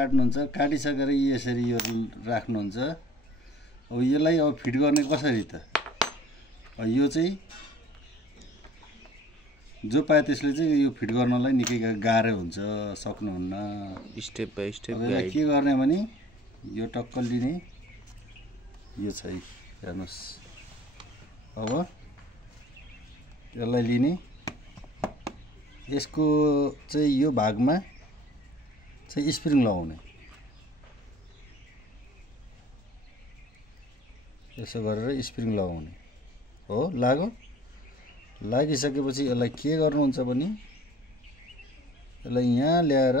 काट्नुहुन्छ काटिसकेर यसरी यो राख्नुहुन्छ अब यसलाई अब फिट गर्ने कसरी त यो चाहिँ जो पाए त्यसले चाहिँ यो फिट गर्नलाई निकै गाह्रो हुन्छ सक्नुहुन्न स्टेप बाइ स्टेप के गर्ने भने यो टक्क लिने यो छ हेर्नुस् अब यसलाई लिने यसको चाहिँ यो भागमा चाहिँ स्प्रिङ लगाउने यसो गरेर स्प्रिङ लगाउने हो लाग्यो लागिसकेपछि यसलाई के गर्नुहुन्छ भने यसलाई यहाँ ल्याएर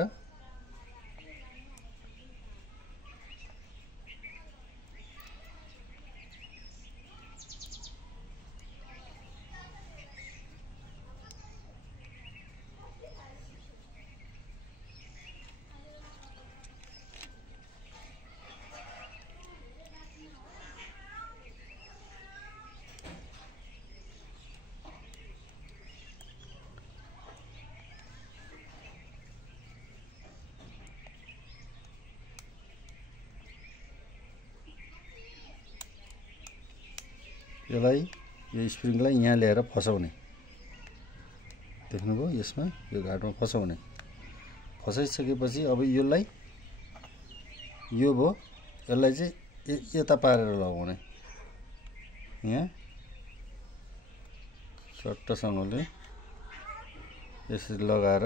यसलाई यो स्प्रिङलाई यहाँ ल्याएर फसाउने देख्नुभयो यसमा यो घाटमा फसाउने फसाइसकेपछि अब यसलाई यो भयो यसलाई चाहिँ यता पारेर लगाउने यहाँ चट्टसँगले यसरी लगाएर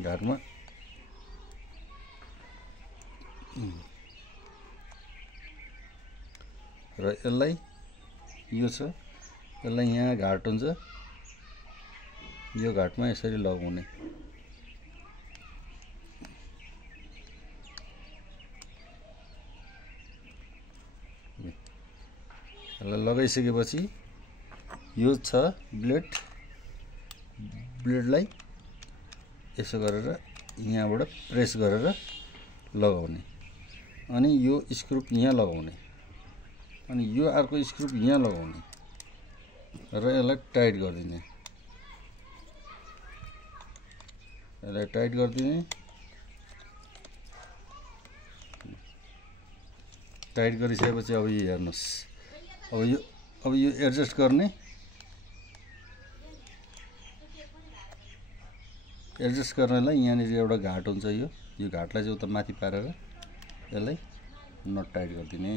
घाटमा र यसलाई यो छ यसलाई यहाँ घाट हुन्छ यो घाटमा यसरी लगाउने यसलाई लगाइसकेपछि यो छ ब्लेडलाई यसो गरेर यहाँबाट प्रेस गरेर लगाउने अनि यो स्क्रू यहाँ लगाउने अनि यो अर्को स्क्रू यहाँ लगाउने र यसलाई टाइट गरिदिने यसलाई टाइट गरिदिने टाइट गरिसकेपछि अब यो हेर्नुस् अब यो एडजस्ट गर्ने एडजस्ट गर्नलाई यहाँनिर एउटा घाट हुन्छ यो घाटलाई चाहिँ उता माथि पारेर यसलाई नट टाइट गरिदिने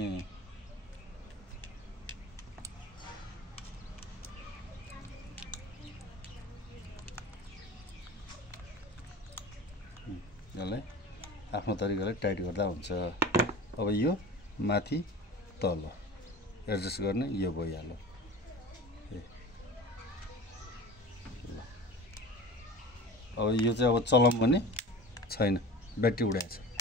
यसलाई आफ्नो तरिकाले टाइट गर्दा हुन्छ अब यो माथि तल एडजस्ट गर्ने यो भइहाल्यो अब यो चाहिँ अब चलाउँ भने छैन ब्याट्री उडाएछ